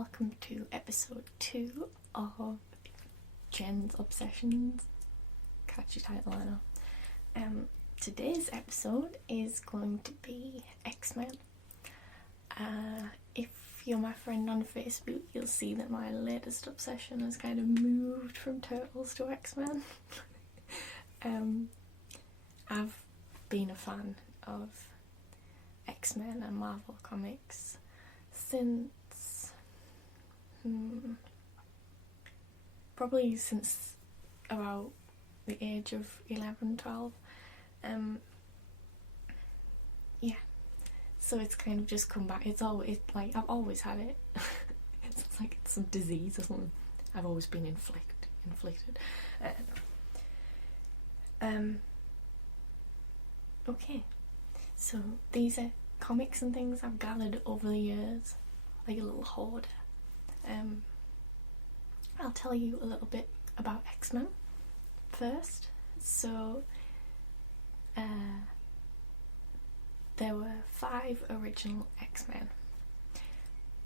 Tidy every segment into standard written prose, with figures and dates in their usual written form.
welcome to episode 2 of Jen's Obsessions. Catchy title, I know. Today's episode is going to be X-Men. If you're my friend on Facebook, you'll see that my latest obsession has kind of moved from Turtles to X-Men. I've been a fan of X-Men and Marvel Comics since probably since about the age of 11, 12. Yeah, so it's kind of just come back. It's like I've always had it. It's like it's some disease or something. I've always been inflicted. Okay, so these are comics and things I've gathered over the years, like a little hoarder. I'll tell you a little bit about X-Men first. So there were 5 original X-Men,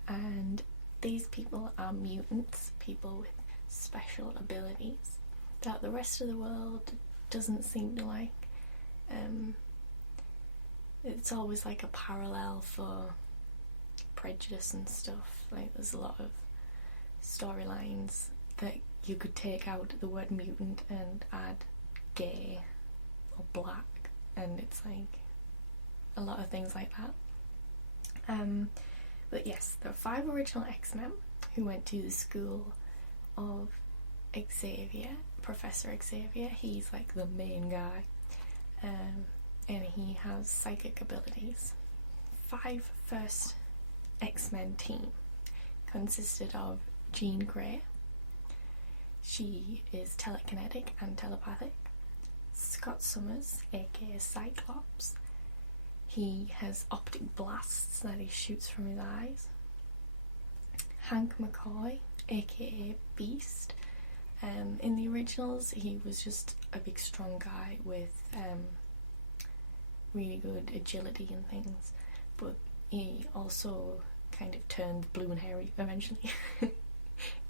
and these people are mutants, people with special abilities that the rest of the world doesn't seem to like. It's always like a parallel for prejudice and stuff. Like there's a lot of storylines that you could take out the word mutant and add gay or black, and it's like a lot of things like that. But yes, there are 5 original X-Men who went to the school of Xavier, Professor Xavier. He's like the main guy, and he has psychic abilities. 5 first X-Men team consisted of Jean Grey. She is telekinetic and telepathic. Scott Summers, aka Cyclops. He has optic blasts that he shoots from his eyes. Hank McCoy, aka Beast. In the originals, he was just a big strong guy with really good agility and things, but he also kind of turned blue and hairy eventually.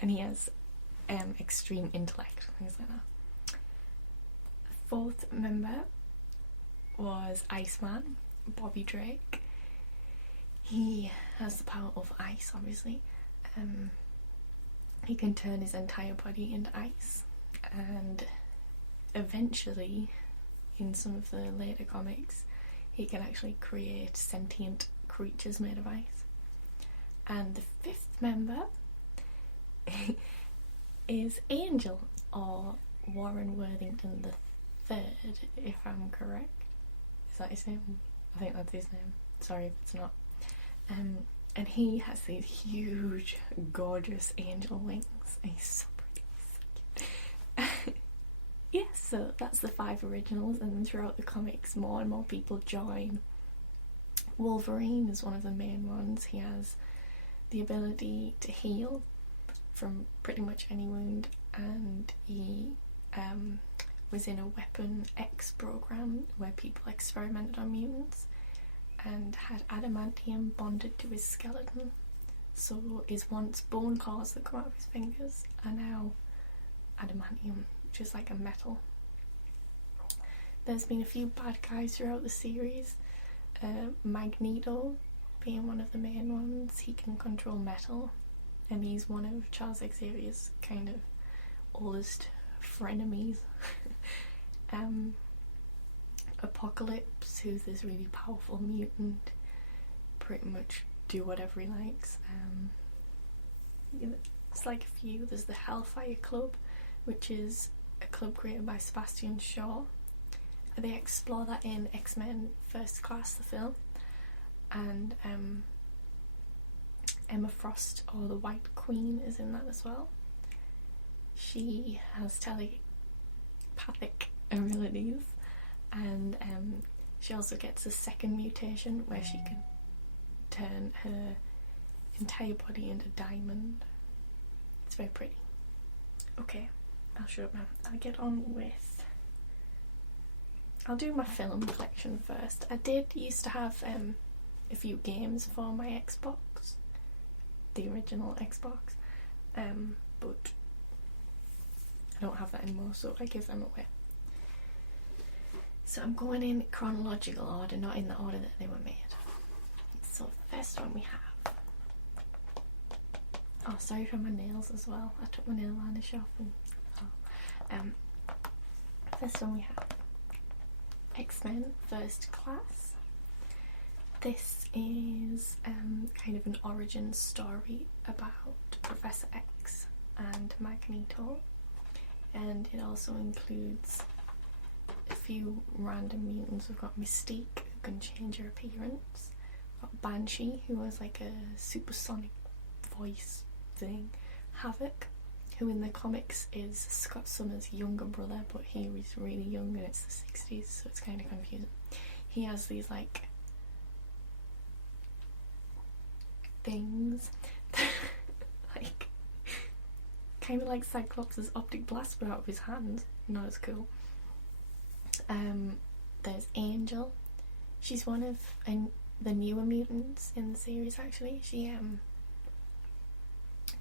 And he has extreme intellect, things like that. The 4th member was Iceman, Bobby Drake. He has the power of ice, obviously. He can turn his entire body into ice, and eventually, in some of the later comics, he can actually create sentient creatures made of ice. And the 5th member is Angel, or Warren Worthington III, if I'm correct. Is that his name? I think that's his name. Sorry if it's not. And he has these huge, gorgeous angel wings. He's so pretty, so cute. Yeah, so that's the 5 originals, and then throughout the comics more and more people join. Wolverine is one of the main ones. He has the ability to heal from pretty much any wound, and he was in a Weapon X program where people experimented on mutants and had adamantium bonded to his skeleton. So his once bone claws that come out of his fingers are now adamantium, which is like a metal. There's been a few bad guys throughout the series. Magneto being one of the main ones. He can control metal, and he's one of Charles Xavier's kind of oldest frenemies. Apocalypse, who's this really powerful mutant, pretty much do whatever he likes. It's like a few. There's the Hellfire Club, which is a club created by Sebastian Shaw. They explore that in X-Men First Class, the film. And Emma Frost, or the White Queen, is in that as well. She has telepathic abilities, and she also gets a second mutation where she can turn her entire body into diamond. It's very pretty. Okay, I'll shut up now. I'll get on with... I'll do my film collection first. I did used to have a few games for my Xbox. the original Xbox, but I don't have that anymore, so I give them away. So I'm going in chronological order, not in the order that they were made. So the first one we have... Oh, sorry for my nails as well. I took my nail varnish off and... First one we have X-Men First Class. This is kind of an origin story about Professor X and Magneto, and it also includes a few random mutants. We've got Mystique, who can change her appearance. We've got Banshee, who has like a supersonic voice thing. Havoc, who in the comics is Scott Summers' younger brother, but here he's really young and it's the 60s, so it's kind of confusing. He has these like things like kind of like Cyclops' optic blast but out of his hand. Not as cool. There's Angel. She's one of the newer mutants in the series, actually. She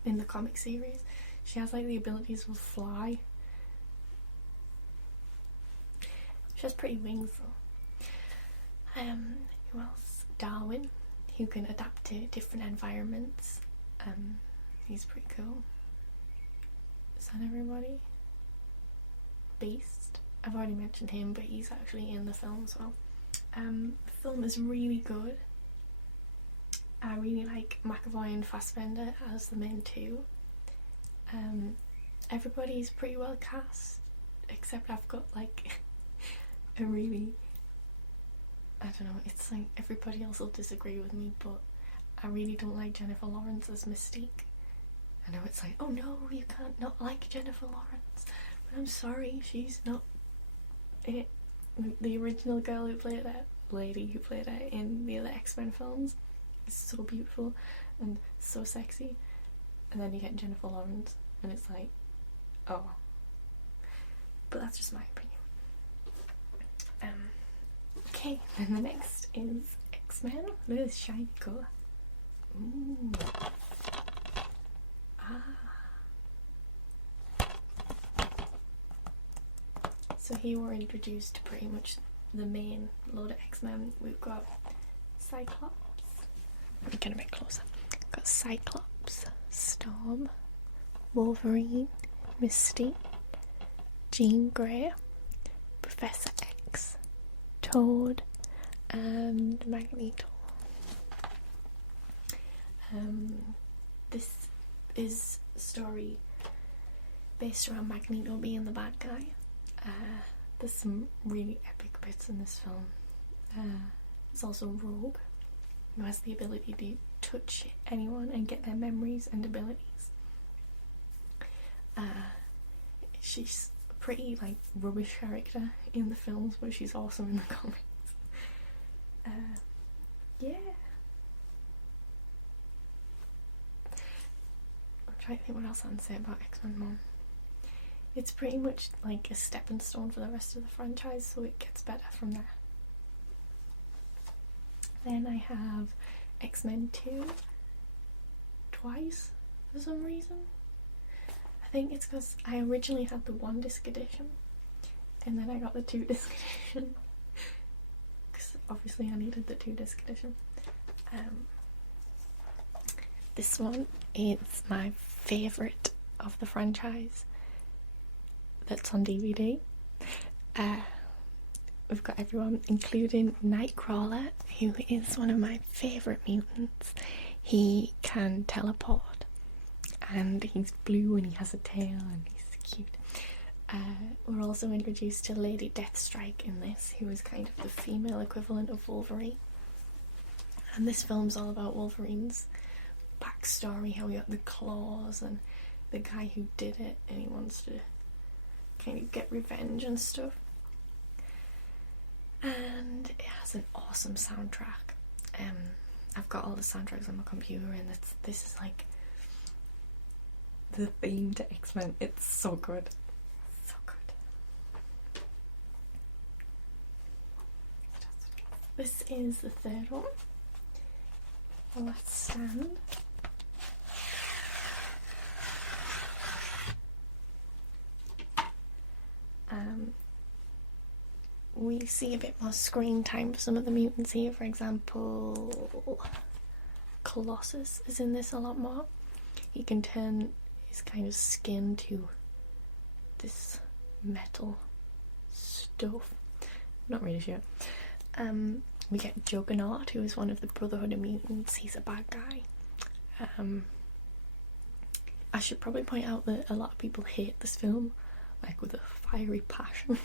in the comic series, she has like the abilities to fly. She has pretty wings though. Who else? Darwin, who can adapt to different environments. He's pretty cool. Is that everybody? Beast. I've already mentioned him, but he's actually in the film as well. The film is really good. I really like McAvoy and Fassbender as the main two. Everybody's pretty well cast, except I've got like a really... I don't know, it's like everybody else will disagree with me, but I really don't like Jennifer Lawrence as Mystique. I know it's like, oh no, you can't not like Jennifer Lawrence, but I'm sorry, she's not it. The original girl who played her, lady who played her in the other X-Men films, is so beautiful and so sexy, and then you get Jennifer Lawrence and it's like, oh. But that's just my opinion. Okay, then the next is X-Men. Look at this shiny colour. Ooh. So here we're introduced to pretty much the main load of X-Men. We've got Cyclops. Let me get a bit closer. We've got Cyclops, Storm, Wolverine, Mystique, Jean Grey, Professor X, Toad, and Magneto. This is a story based around Magneto being the bad guy. There's some really epic bits in this film. There's also Rogue, who has the ability to touch anyone and get their memories and abilities. She's a pretty like rubbish character in the films, but she's awesome in the comics. Yeah. I'm trying to think what else I can say about X-Men more. It's pretty much like a stepping stone for the rest of the franchise, so it gets better from there. Then I have X-Men 2 twice for some reason. I think it's because I originally had the 1-disc edition and then I got the 2-disc edition because obviously I needed the 2-disc edition. This one is my favourite of the franchise that's on DVD. We've got everyone, including Nightcrawler, who is one of my favourite mutants. He can teleport, and he's blue and he has a tail and he's cute. We're also introduced to Lady Deathstrike in this, who is kind of the female equivalent of Wolverine. And this film's all about Wolverine's backstory, how he got the claws and the guy who did it, and he wants to kind of get revenge and stuff. And it has an awesome soundtrack. I've got all the soundtracks on my computer, and this is like the theme to X-Men. It's so good. So good. This is the third one. The Last Stand. we see a bit more screen time for some of the mutants here. For example, Colossus is in this a lot more. He can turn his kind of skin to this metal stuff. Not really sure. We get Juggernaut, who is one of the Brotherhood of Mutants. He's a bad guy. I should probably point out that a lot of people hate this film, like with a fiery passion.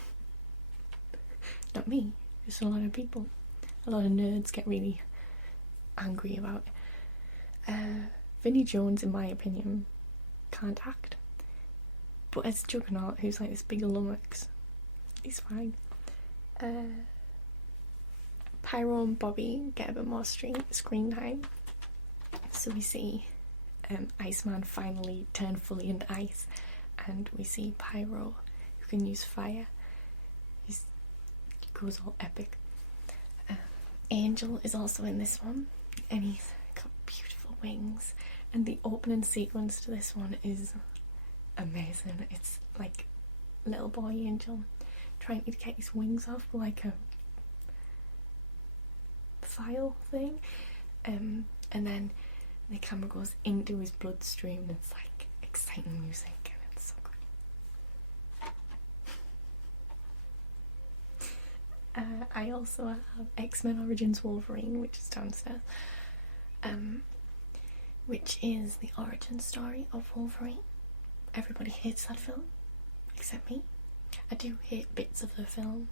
Not me, just a lot of people. A lot of nerds get really angry about it. Vinnie Jones, in my opinion, can't act. But as Juggernaut, who's like this big lummox, he's fine. Pyro and Bobby get a bit more screen time. So we see Iceman finally turn fully into ice, and we see Pyro, who can use fire. He goes all epic. Angel is also in this one, and he's got beautiful wings, and the opening sequence to this one is amazing. It's like little boy Angel trying to get his wings off with like a file thing, and then the camera goes into his bloodstream, and it's like exciting music, and it's so good. I also have X-Men Origins Wolverine, which is downstairs, which is the origin story of Wolverine. Everybody hates that film, except me. I do hate bits of the film,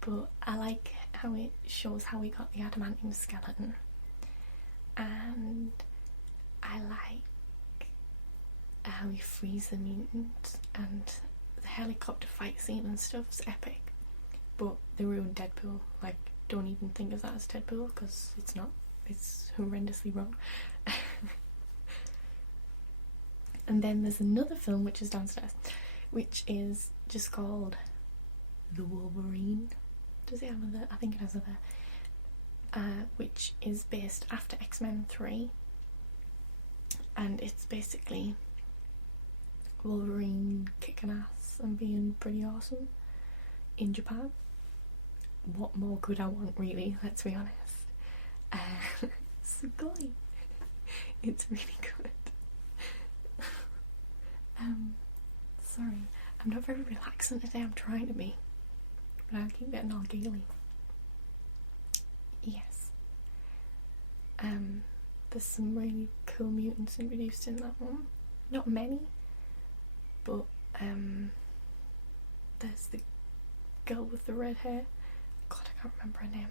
but I like how it shows how he got the adamantium skeleton, and I like how he frees the mutants, and the helicopter fight scene and stuff's epic. But they ruined Deadpool. Like, don't even think of that as Deadpool, because it's not. It's horrendously wrong. And then there's another film which is downstairs, which is just called The Wolverine. Does it have a there? I think it has a there. Which is based after X-Men 3. And it's basically Wolverine kicking ass and being pretty awesome in Japan. What more could I want, really? Let's be honest. Sugoi. It's really good. Sorry, I'm not very relaxing today. I'm trying to be, but I keep getting all giggly. Yes. There's some really cool mutants introduced in that one. Not many, but there's the girl with the red hair. God, I can't remember her name.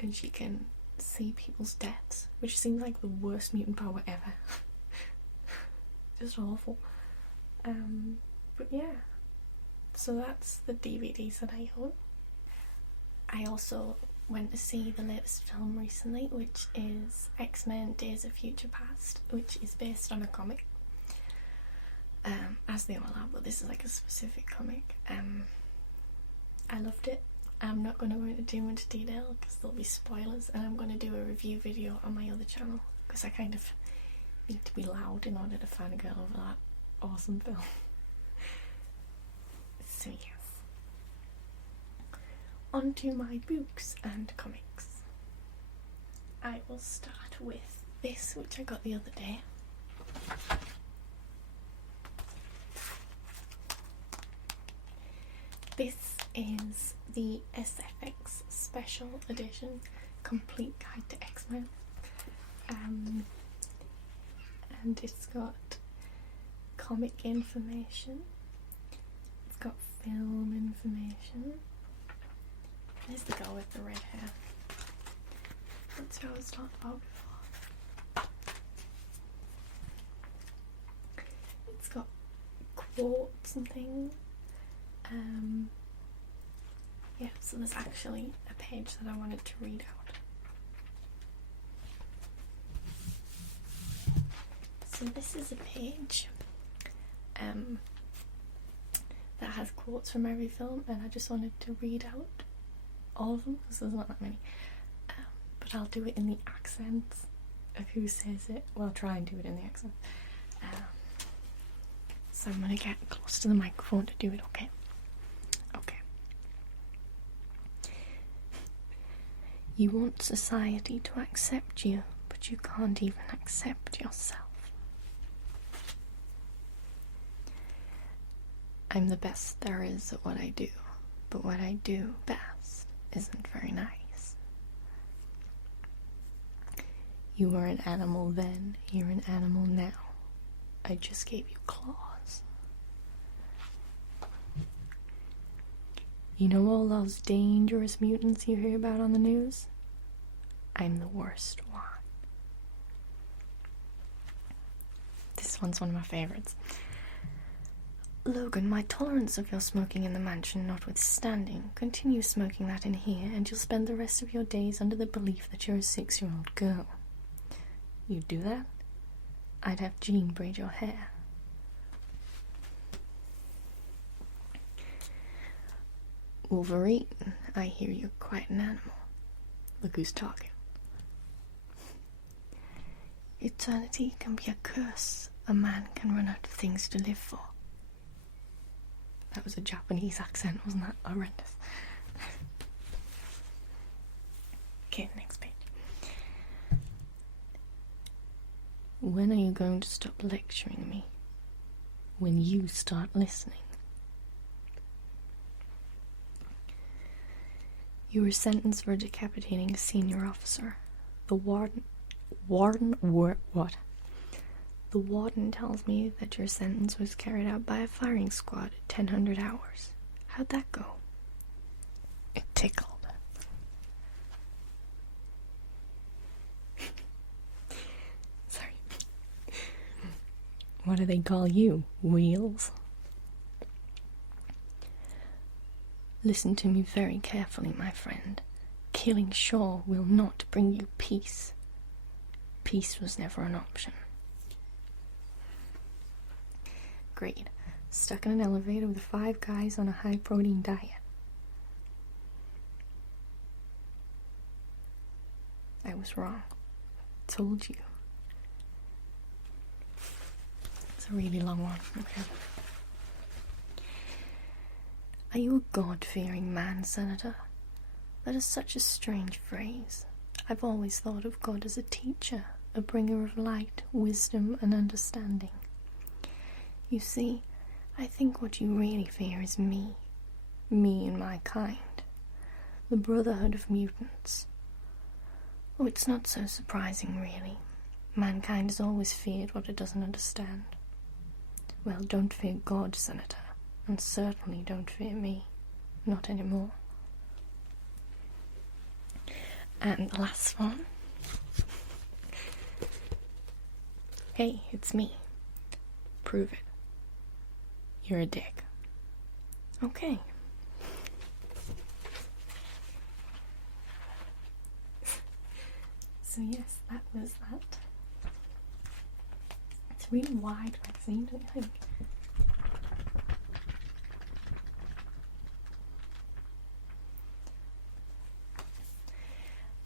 And she can see people's deaths, which seems like the worst mutant power ever. Just awful. But yeah, so that's the DVDs that I own. I also went to see the latest film recently, which is X-Men Days of Future Past, which is based on a comic, as they all are, but this is like a specific comic. I loved it. I'm not going to go into too much detail because there'll be spoilers, and I'm going to do a review video on my other channel because I kind of need to be loud in order to fangirl over that awesome film. So yes. On to my books and comics. I will start with this, which I got the other day. This is the SFX Special Edition Complete Guide to X-Men. And it's got comic information, it's got film information. There's the girl with the red hair. That's what I was talking about before. It's got quotes and things. Yeah, so there's actually a page that I wanted to read out. So this is a page that has quotes from every film, and I just wanted to read out all of them because there's not that many. But I'll do it in the accents of who says it. Well, I'll try and do it in the accent. So I'm going to get close to the microphone to do it, okay? Okay. You want society to accept you, but you can't even accept yourself. I'm the best there is at what I do, but what I do best isn't very nice. You were an animal then, you're an animal now. I just gave you claws. You know all those dangerous mutants you hear about on the news? I'm the worst one. This one's one of my favorites. Logan, my tolerance of your smoking in the mansion notwithstanding, continue smoking that in here and you'll spend the rest of your days under the belief that you're a 6-year-old girl. You'd do that? I'd have Jean braid your hair. Wolverine, I hear you're quite an animal. Look who's talking. Eternity can be a curse. A man can run out of things to live for. That was a Japanese accent, wasn't that? Horrendous. Okay, next page. When are you going to stop lecturing me? When you start listening. You were sentenced for decapitating a senior officer. The warden tells me that your sentence was carried out by a firing squad at 1000 hours. How'd that go? It tickled. Sorry. What do they call you? Wheels? Listen to me very carefully, my friend. Killing Shaw will not bring you peace. Peace was never an option. Grade. Stuck in an elevator with 5 guys on a high-protein diet. I was wrong. Told you. It's a really long one. Okay. Are you a God-fearing man, Senator? That is such a strange phrase. I've always thought of God as a teacher, a bringer of light, wisdom, and understanding. You see, I think what you really fear is me. Me and my kind. The Brotherhood of Mutants. Oh, it's not so surprising, really. Mankind has always feared what it doesn't understand. Well, don't fear God, Senator. And certainly don't fear me. Not anymore. And the last one. Hey, it's me. Prove it. You're a dick. Okay. So yes, that was that. It's a really wide magazine, don't you think?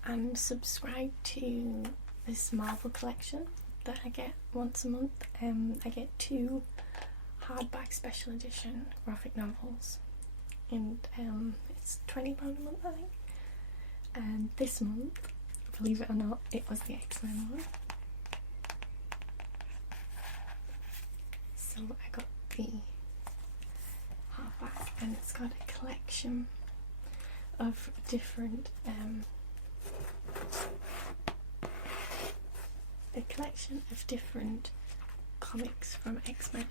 I'm subscribed to this Marvel collection that I get once a month. I get 2 hardback special edition graphic novels, and it's £20 a month, I think. And this month, believe it or not, it was the X-Men one. So I got the hardback, and it's got a collection of different comics from X-Men.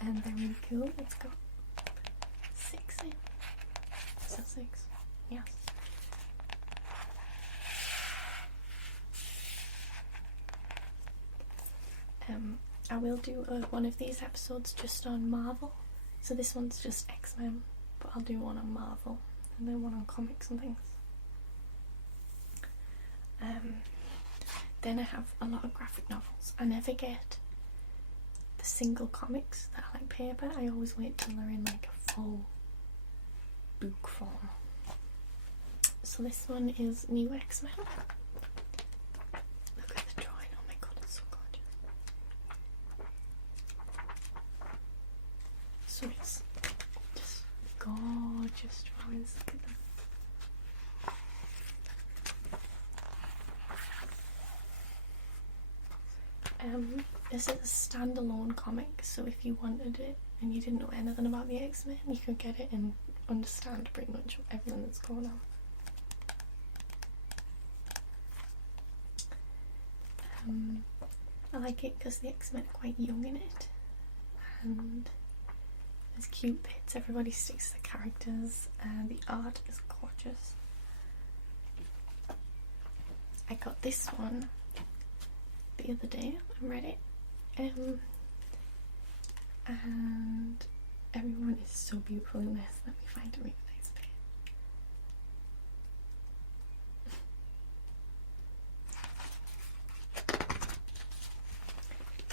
And they're really cool. It's got 6 in. Is that 6? Yes. I will do one of these episodes just on Marvel. So this one's just X-Men, but I'll do one on Marvel and then one on comics and things. Then I have a lot of graphic novels. I never get the single comics that are like paper. I always wait till they're in like a full book form. So this one is New X-Men. Look at the drawing, oh my god, it's so gorgeous. flowers. Look at them. This is a standalone comic, so if you wanted it and you didn't know anything about the X-Men, you could get it and understand pretty much everything that's going on. I like it because the X-Men are quite young in it, and there's cute bits, everybody sticks to the characters, and the art is gorgeous. I got this one the other day, I read it, and everyone is so beautiful in this. Let me find a really nice bit.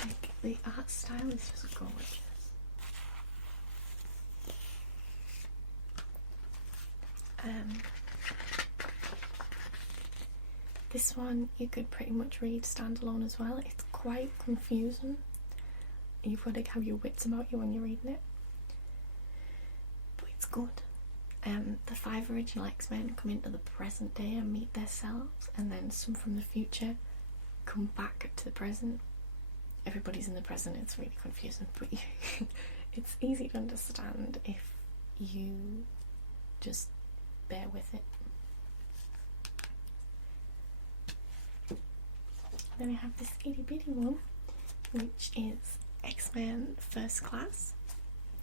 Like, the art style is just gorgeous. This one you could pretty much read standalone as well. It's quite confusing. You've got to have your wits about you when you're reading it. But it's good. The 5 original X-Men come into the present day and meet themselves, and then some from the future come back to the present. Everybody's in the present, it's really confusing, but it's easy to understand if you just bear with it. Then I have this itty bitty one, which is X-Men First Class.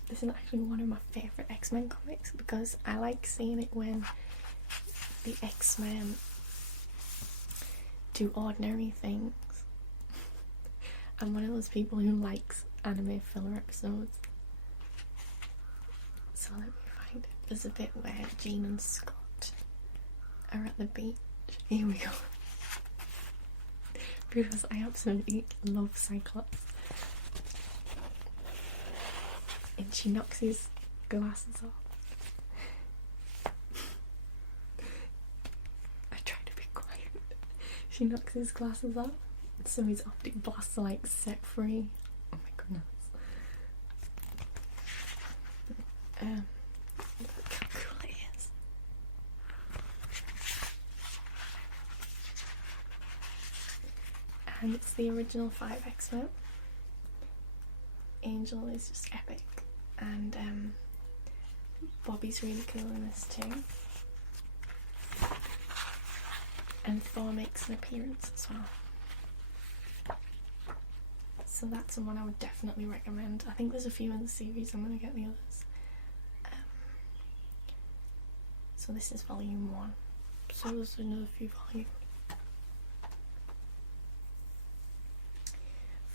This is actually one of my favourite X-Men comics because I like seeing it when the X-Men do ordinary things. I'm one of those people who likes anime filler episodes. So let me find it. There's a bit where Jean and Scott are at the beach. Here we go. Because I absolutely love Cyclops. And she knocks his glasses off. I try to be quiet. She knocks his glasses off, so his optic blasts are like set free. Oh my goodness. Look how cool it is. And it's the original 5 X-Men. Angel is just epic, and Bobby's really cool in this too. And Thor makes an appearance as well. So that's the one I would definitely recommend. I think there's a few in the series, I'm going to get the others. So this is volume 1. So there's another few volumes.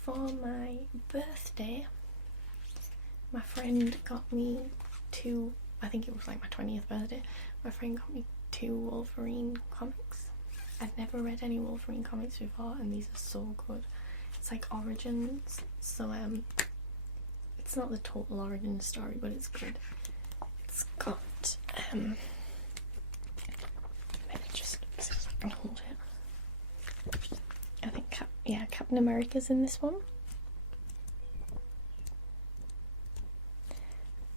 For my birthday, my friend got me 2, I think it was like my 20th birthday, my friend got me 2 Wolverine comics. I'd never read any Wolverine comics before, and these are so good. It's like Origins, so it's not the total origin story, but it's good. It's got let me just see if I can hold it. I think Captain America's in this one,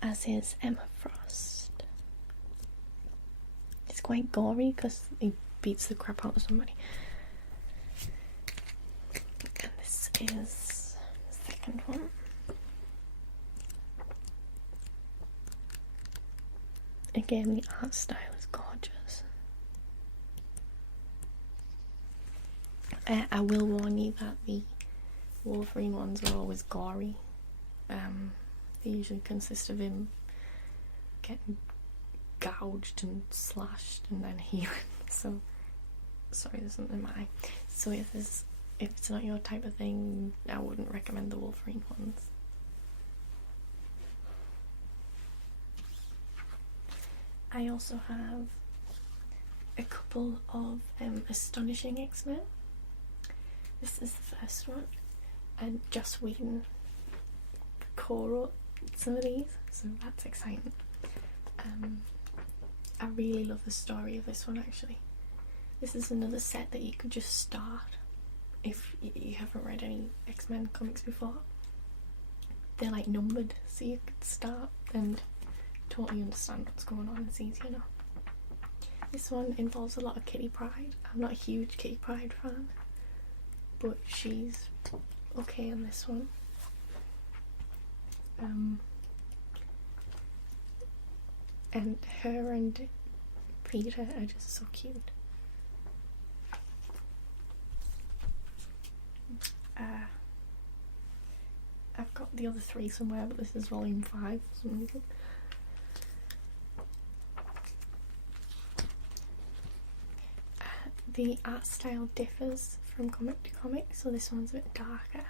as is Emma Frost. It's quite gory because he beats the crap out of somebody. And this is the second one. Again, the art style is gorgeous. I will warn you that the Wolverine ones are always gory. They usually consist of him getting gouged and slashed and then healing. So, sorry, there's something in my eye. So if it's not your type of thing, I wouldn't recommend the Wolverine ones. I also have a couple of Astonishing X-Men. This is the first one, and Joss Whedon co-wrote some of these, so that's exciting. I really love the story of this one actually. This is another set that you could just start if you haven't read any X-Men comics before. They're like numbered, so you could start and totally understand what's going on. It's easy enough. This one involves a lot of Kitty Pryde. I'm not a huge Kitty Pryde fan, but she's okay in this one. And her and Peter are just so cute. I've got the other 3 somewhere, but this is volume 5 for some reason. The art style differs from comic to comic, so this one's a bit darker.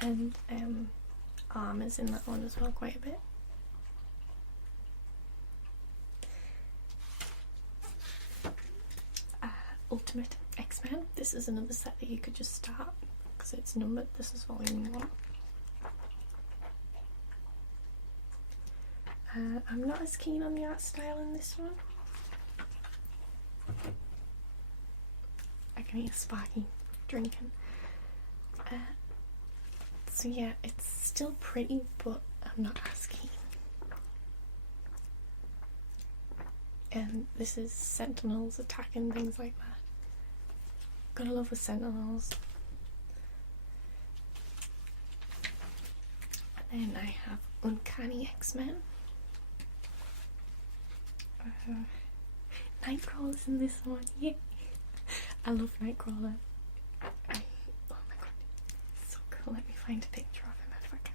And armour's in that one as well quite a bit. Ultimate X-Men. This is another set that you could just start because it's numbered. This is volume 1. I'm not as keen on the art style in this one. I can hear Sparky drinking. So yeah, it's still pretty, but I'm not as keen. And this is Sentinels attacking things like that. Gotta love the Sentinels. And then I have Uncanny X-Men. Nightcrawler's in this one, yeah. I love Nightcrawler. Oh my god, so cool. Let me find a picture of him if I can.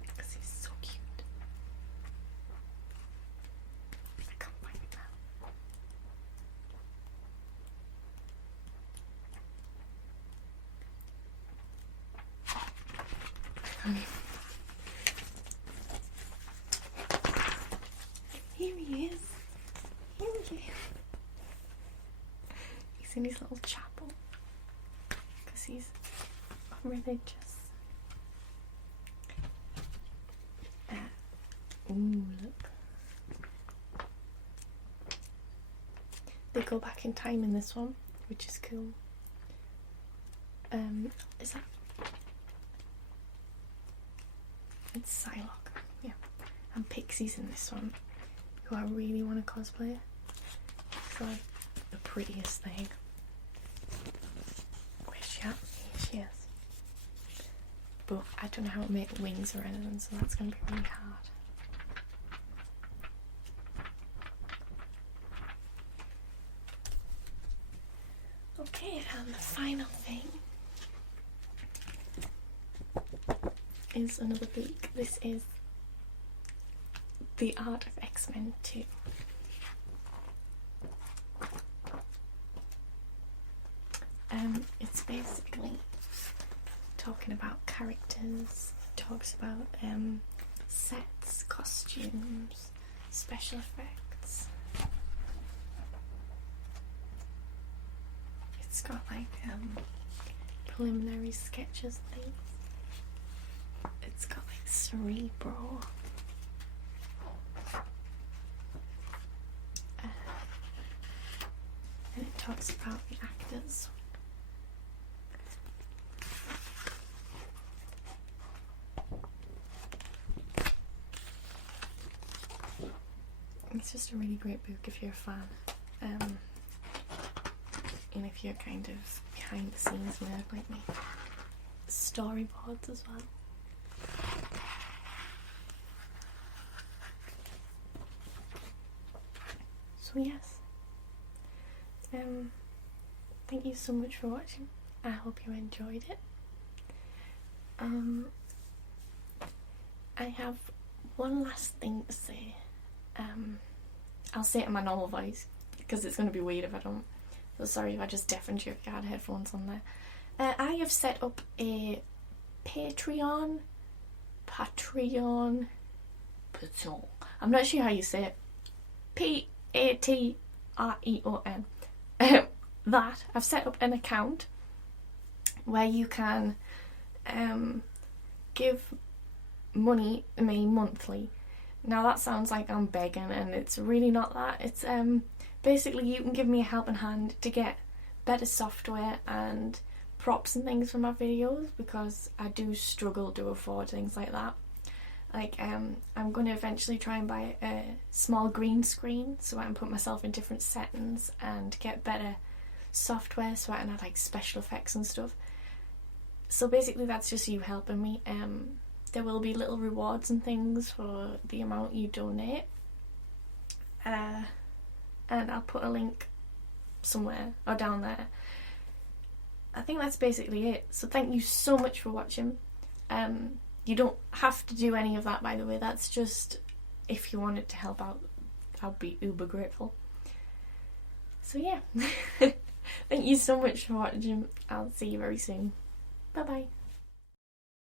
Because he's so cute. I can't find it now. Here he is. Here he is. He's in his little chapel because he's religious. Ooh, look. They go back in time in this one, which is cool. Is that? It's Psylocke, yeah. And Pixie's in this one, who I really want to cosplay. It's like the prettiest thing. Where's she at? Here she is. But I don't know how to make wings or anything, so that's going to be really hard. Okay, and the final thing is another book. This is The Art of X-Men 2. It's basically talking about characters, talks about sets, costumes, special effects. It's got like preliminary sketches and things. It's got like Cerebro. And it talks about the actors. It's just a really great book if you're a fan. And if you're kind of behind the scenes nerd like me. Storyboards as well. So yes, thank you so much for watching. I hope you enjoyed it. I have one last thing to say. I'll say it in my normal voice because it's going to be weird if I don't. So sorry if I just deafened you if you had headphones on there. I have set up a Patreon. I'm not sure how you say it. Patreon. That I've set up an account where you can give money to me monthly. Now that sounds like I'm begging, and it's really not that. It's basically you can give me a helping hand to get better software and props and things for my videos, because I do struggle to afford things like that. Like, I'm going to eventually try and buy a small green screen so I can put myself in different settings and get better software so I can have like special effects and stuff. So basically that's just you helping me. There will be little rewards and things for the amount you donate. And I'll put a link somewhere or down there. I think that's basically it. So thank you so much for watching. You don't have to do any of that, by the way. That's just if you wanted to help out. I'll be uber grateful. So yeah. Thank you so much for watching. I'll see you very soon. Bye bye.